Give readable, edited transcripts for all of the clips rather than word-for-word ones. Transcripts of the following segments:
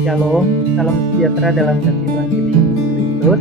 Shalom, salam sejahtera dalam kasih Tuhan kita Yesus Kristus.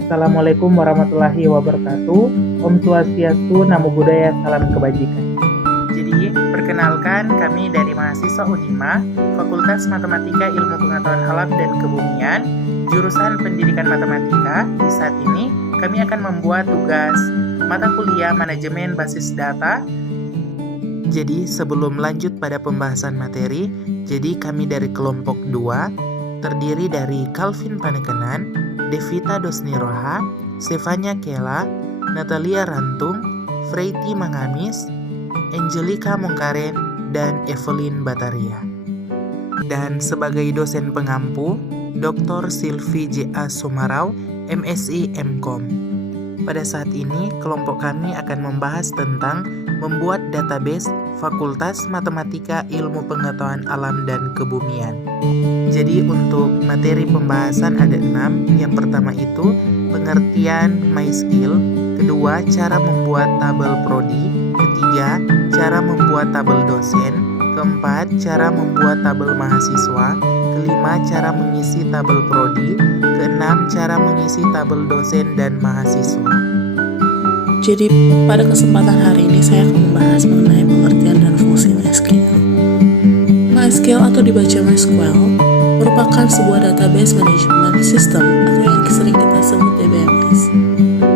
Assalamualaikum warahmatullahi wabarakatuh. Om Swastiastu, Namo Buddhaya, salam kebajikan. Jadi, perkenalkan kami dari mahasiswa Unima, Fakultas Matematika Ilmu Pengetahuan Alam dan Kebumian, jurusan Pendidikan Matematika. Di saat ini, kami akan membuat tugas mata kuliah Manajemen Basis Data. Jadi, sebelum lanjut pada pembahasan materi, jadi kami dari kelompok 2, terdiri dari Calvin Panekenan, Devita Dosniroha, Stefania Kela, Natalia Rantung, Freiti Mangamis, Angelica Mongkaren, dan Evelyn Bataria. Dan sebagai dosen pengampu, Dr. Silvi J.A. Sumarau, MSI MKom. Pada saat ini, kelompok kami akan membahas tentang membuat database Fakultas Matematika Ilmu Pengetahuan Alam dan Kebumian. Jadi untuk materi pembahasan ada 6. Yang pertama itu pengertian MySkill. Kedua, cara membuat tabel prodi. Ketiga, cara membuat tabel dosen. Keempat, cara membuat tabel mahasiswa. Kelima, cara mengisi tabel prodi. Keenam, cara mengisi tabel dosen dan mahasiswa. Jadi pada kesempatan hari ini saya akan membahas mengenai pengertian dan fungsi MySQL. MySQL atau dibaca MySQL merupakan sebuah database management system atau yang sering kita sebut DBMS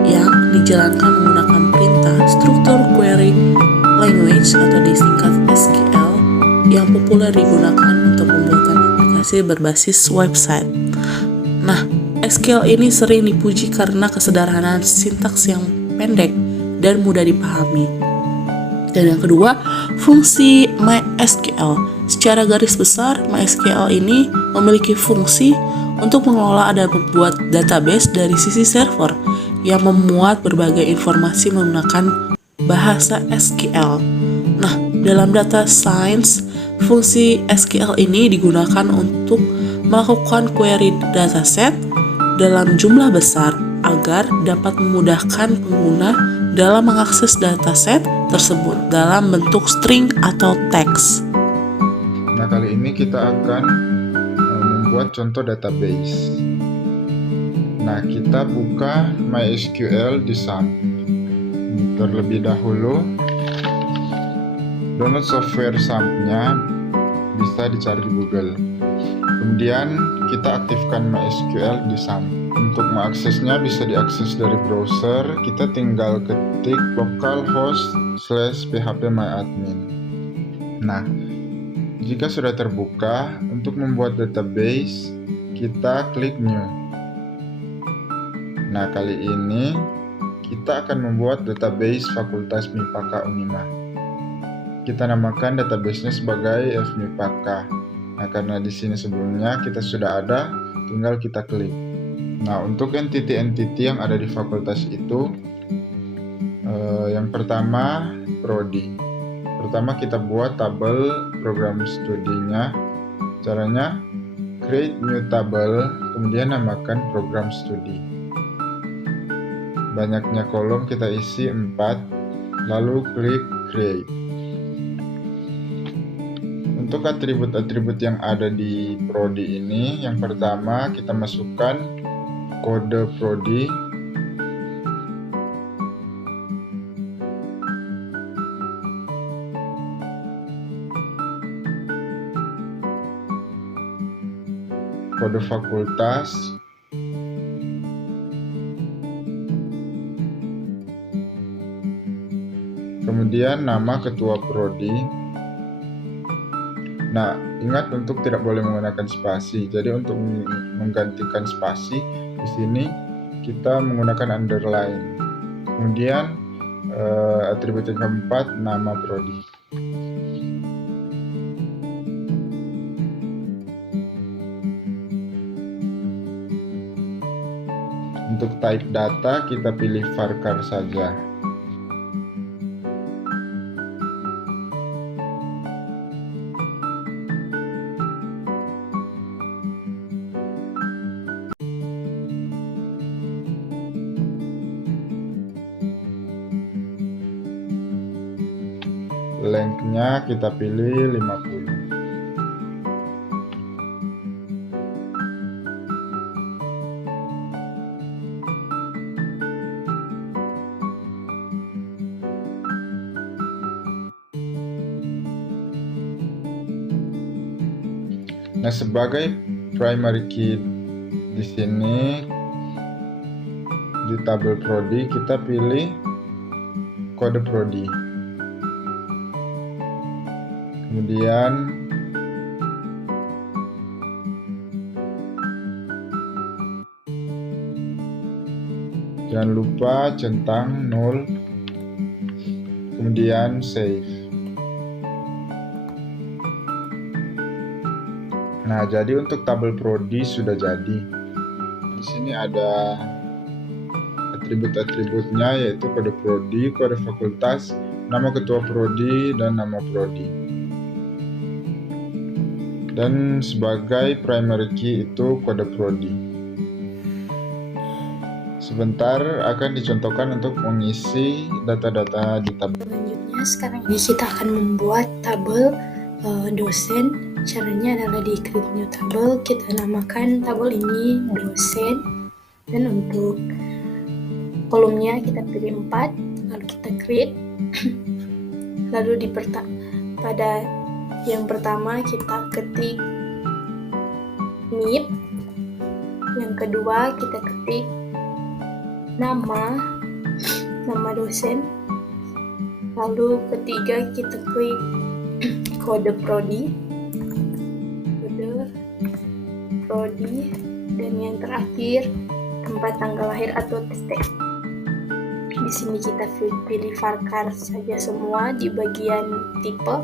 yang dijalankan menggunakan perintah struktur query language atau disingkat SQL yang populer digunakan untuk pembuatan aplikasi berbasis website. Nah, SQL ini sering dipuji karena kesederhanaan sintaks yang pendek dan mudah dipahami. Dan yang kedua, fungsi MySQL. Secara garis besar, MySQL ini memiliki fungsi untuk mengelola dan membuat database dari sisi server yang memuat berbagai informasi menggunakan bahasa SQL. Nah, dalam data science, fungsi SQL ini digunakan untuk melakukan query dataset dalam jumlah besar agar dapat memudahkan pengguna dalam mengakses dataset tersebut dalam bentuk string atau teks. Nah, kali ini kita akan membuat contoh database. Nah, kita buka MySQL di SAP. Terlebih dahulu, download software SAP-nya bisa dicari di Google. Kemudian kita aktifkan MySQL di SAP. Untuk mengaksesnya bisa diakses dari browser. Kita tinggal ketik localhost/phpMyAdmin. Nah, jika sudah terbuka, untuk membuat database, kita klik New. Nah, kali ini kita akan membuat database Fakultas MIPAKA Unima. Kita namakan databasenya sebagai FMIPAKA. Nah, karena di sini sebelumnya kita sudah ada, tinggal kita klik. Nah, untuk entity-entity yang ada di fakultas itu, yang pertama prodi. Pertama kita buat tabel program studinya. Caranya create new table, kemudian namakan program studi. Banyaknya kolom kita isi 4, lalu klik create. Untuk atribut-atribut yang ada di prodi ini, yang pertama kita masukkan kode prodi. Kode fakultas. Kemudian nama ketua prodi. Nah, ingat untuk tidak boleh menggunakan spasi. Jadi untuk menggantikan spasi di sini kita menggunakan underline. Kemudian atribut yang keempat, nama prodi. Untuk type data kita pilih varchar saja. Length-nya kita pilih 50. Nah, sebagai primary key di sini di tabel prodi kita pilih kode prodi. Kemudian jangan lupa centang 0, kemudian save. Nah, jadi untuk tabel prodi sudah jadi. Di sini ada atribut-atributnya, yaitu kode prodi, kode fakultas, nama ketua prodi, dan nama prodi. Dan sebagai primary key itu kode prodi. Sebentar akan dicontohkan untuk mengisi data-data di tabel. Selanjutnya, sekarang ini kita akan membuat tabel dosen. Caranya adalah di create new table, kita namakan tabel ini dosen, dan untuk kolomnya kita pilih 4, lalu kita create. Lalu pada yang pertama kita ketik NIP, yang kedua kita ketik nama dosen, lalu ketiga kita klik kode prodi, dan yang terakhir tempat tanggal lahir atau TT. Di sini kita pilih varchar saja semua di bagian tipe.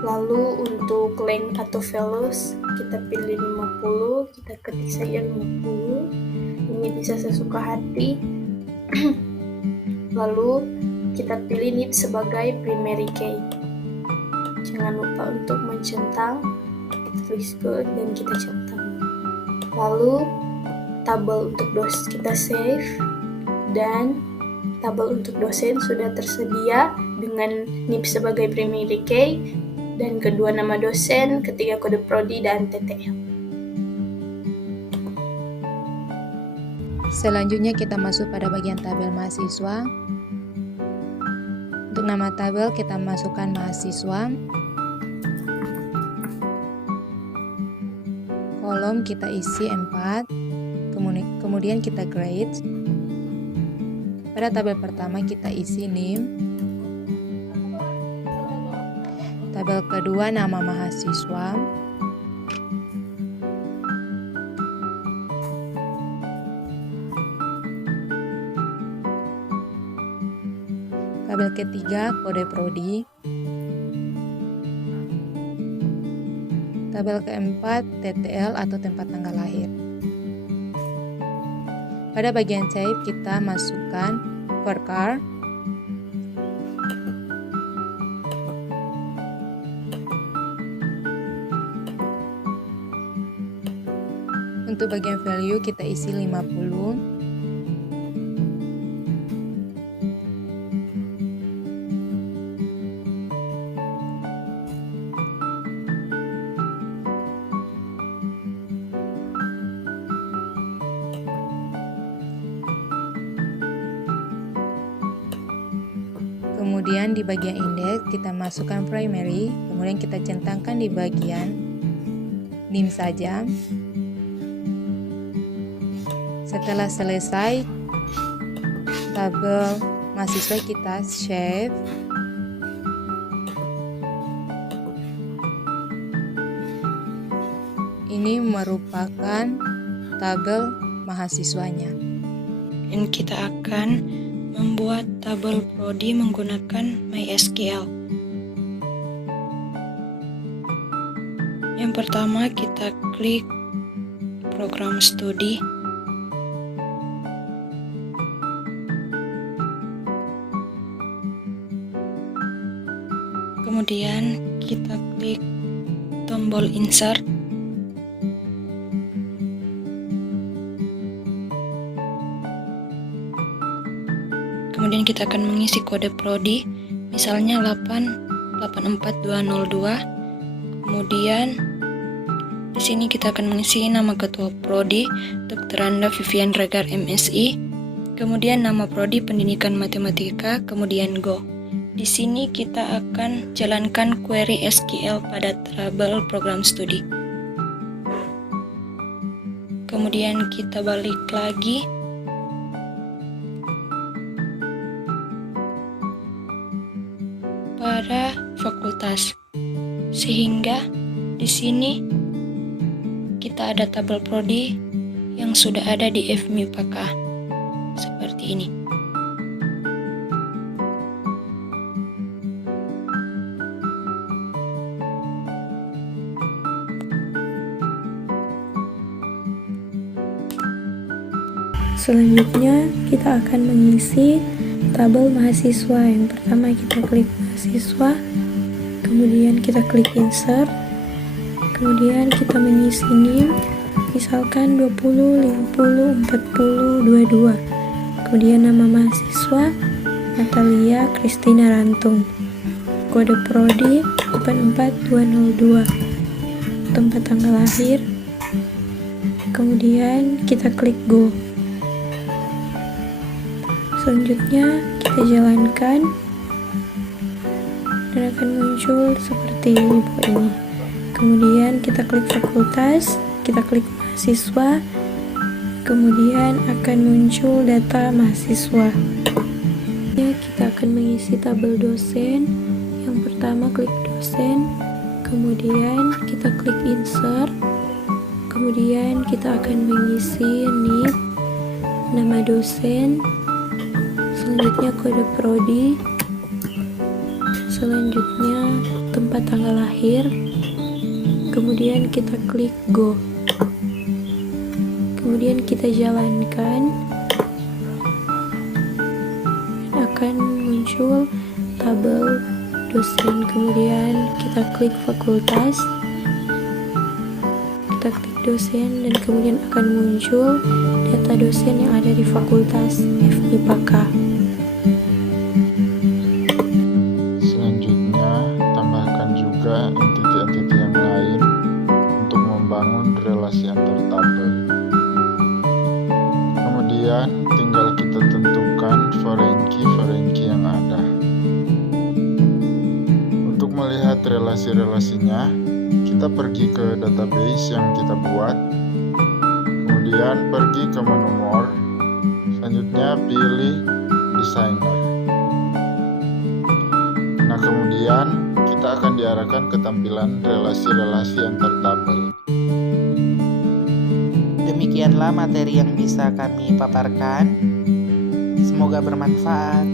Lalu untuk length atau values kita pilih 50, kita ketik saja 50. Ini bisa sesuka hati. Lalu kita pilih NIP sebagai primary key. Jangan lupa untuk mencentang, tulis go dan kita centang. Lalu tabel untuk dosen kita save, dan tabel untuk dosen sudah tersedia dengan NIP sebagai primary key, dan kedua nama dosen, ketiga kode prodi, dan TTL. Selanjutnya kita masuk pada bagian tabel mahasiswa. Untuk nama tabel kita masukkan mahasiswa. Kolom kita isi 4, kemudian kita grade. Pada tabel pertama kita isi name. Tabel kedua nama mahasiswa. Tabel ketiga kode prodi. Tabel keempat TTL atau tempat tanggal lahir. Pada bagian save kita masukkan varchar. Untuk bagian value kita isi 50. Kemudian di bagian index kita masukkan primary, kemudian kita centangkan di bagian name saja. Setelah selesai tabel mahasiswa kita save. Ini merupakan tabel mahasiswanya. Dan kita akan membuat tabel prodi menggunakan MySQL. Yang pertama kita klik program studi. Kemudian kita klik tombol insert. Kemudian kita akan mengisi kode prodi, misalnya 884202. Kemudian di sini kita akan mengisi nama ketua prodi, Dr. Anda Vivian Regar MSI. Kemudian nama prodi Pendidikan Matematika, kemudian Go. Di sini kita akan jalankan query SQL pada tabel program studi. Kemudian kita balik lagi. Pada fakultas. Sehingga di sini kita ada tabel prodi yang sudah ada di FMIPAKA. Seperti ini. Selanjutnya, kita akan mengisi tabel mahasiswa. Yang pertama kita klik mahasiswa, kemudian kita klik insert, kemudian kita mengisi NIM, misalkan 20, 50, 40, 22. Kemudian nama mahasiswa, Natalia Kristina Rantung. Kode prodi 44202. Tempat tanggal lahir. Kemudian kita klik go. Selanjutnya kita jalankan dan akan muncul seperti ini. Kemudian kita klik fakultas, kita klik mahasiswa, kemudian akan muncul data mahasiswa. Kita akan mengisi tabel dosen. Yang pertama klik dosen, kemudian kita klik insert, kemudian kita akan mengisi NIM, nama dosen, selanjutnya kode prodi, selanjutnya tempat tanggal lahir, kemudian kita klik go, kemudian kita jalankan dan akan muncul tabel dosen. Kemudian kita klik fakultas, kita klik dosen, dan kemudian akan muncul data dosen yang ada di fakultas FMIPAKA. Entiti-entiti yang lain untuk membangun relasi antar tabel. Kemudian tinggal kita tentukan foreign key yang ada. Untuk melihat relasi-relasinya, kita pergi ke database yang kita buat, kemudian pergi ke menu more, selanjutnya pilih designer. Nah, kemudian kita akan diarahkan ke tampilan relasi-relasi antar tabel. Demikianlah materi yang bisa kami paparkan. Semoga bermanfaat.